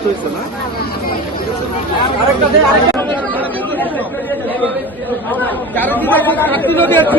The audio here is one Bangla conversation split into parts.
নষ্ট হয়েছে না? কারণ কি দেখো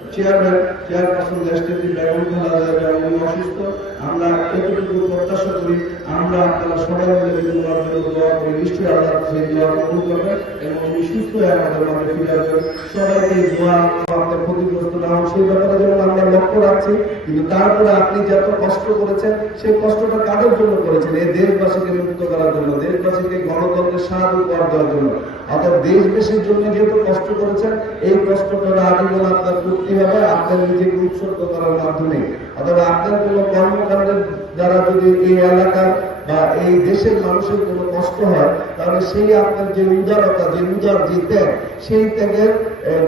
আমরা লক্ষ্য রাখছি তারপরে আপনি যত কষ্ট করেছেন, সেই কষ্টটা কাদের জন্য করেছেন? এই দেশবাসীকে মুক্ত করার জন্য, দেশবাসীকে গণতন্ত্রের স্বাদ উপহার দেওয়ার জন্য। অর্থাৎ দেশবাসীর জন্য যেহেতু কষ্ট করেছেন, এই কষ্টটা আজীবন আপনার করতে হবে, আপনার নিজেকে উৎসর্গ করার মাধ্যমে। অথবা আপনার কোনো কর্মকাণ্ডের দ্বারা যদি এই এলাকার বা এই দেশের মানুষের কোনো কষ্ট হয়, তাহলে সেই আপনার যে উদারতা, যে উদার যে ত্যাগ, সেই ত্যাগের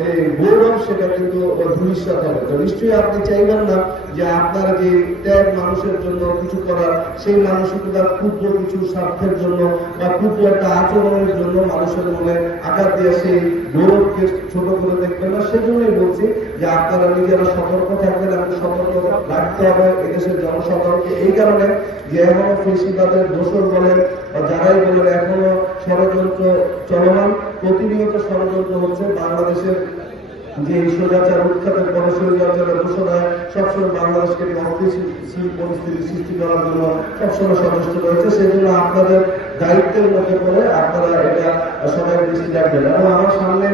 যে গৌরব, সেটা কিন্তু ভবিষ্যৎ হবে। তো নিশ্চয়ই আপনি চাইবেন না যে আপনার যে ত্যাগ মানুষের জন্য কিছু করার, সেই মানসিকতা, ক্ষুদ্র কিছু স্বার্থের জন্য বা ক্ষুদ্র একটা আচরণের জন্য মানুষের মনে আঘাত দিয়ে সেই গৌরবকে ছোট করে দেখবেন না। সেজন্যই বলছি যে আপনারা নিজেরা সতর্ক থাকবেন এবং সতর্ক রাখতে হবে। এদেশের জনসাধারণকে এই কারণে যে এখনও কৃষিবাদের দোষর বলেন বা যারাই বলেন এখনও ষড়যন্ত্র চলমান, প্রতিনিয়ত ষড়যন্ত্র হচ্ছে। বাংলাদেশের যে স্বৈরাচার উৎখাতের পরে দোষরা সবসময় বাংলাদেশকে অস্থিতিশীল পরিস্থিতি সৃষ্টি করার জন্য সবসময় সচেষ্ট রয়েছে। সেই জন্য আপনাদের দায়িত্বের মধ্যে পড়ে আপনারা এটা সবাই বেশি দেখবেন এবং আমার সামনে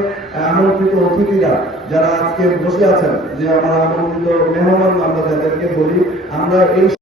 আমন্ত্রিত অতিথিরা যারা আজকে বসে আছেন, যে আমার আমন্ত্রিত মেহমান আমরা যাদেরকে বলি, আমরা এই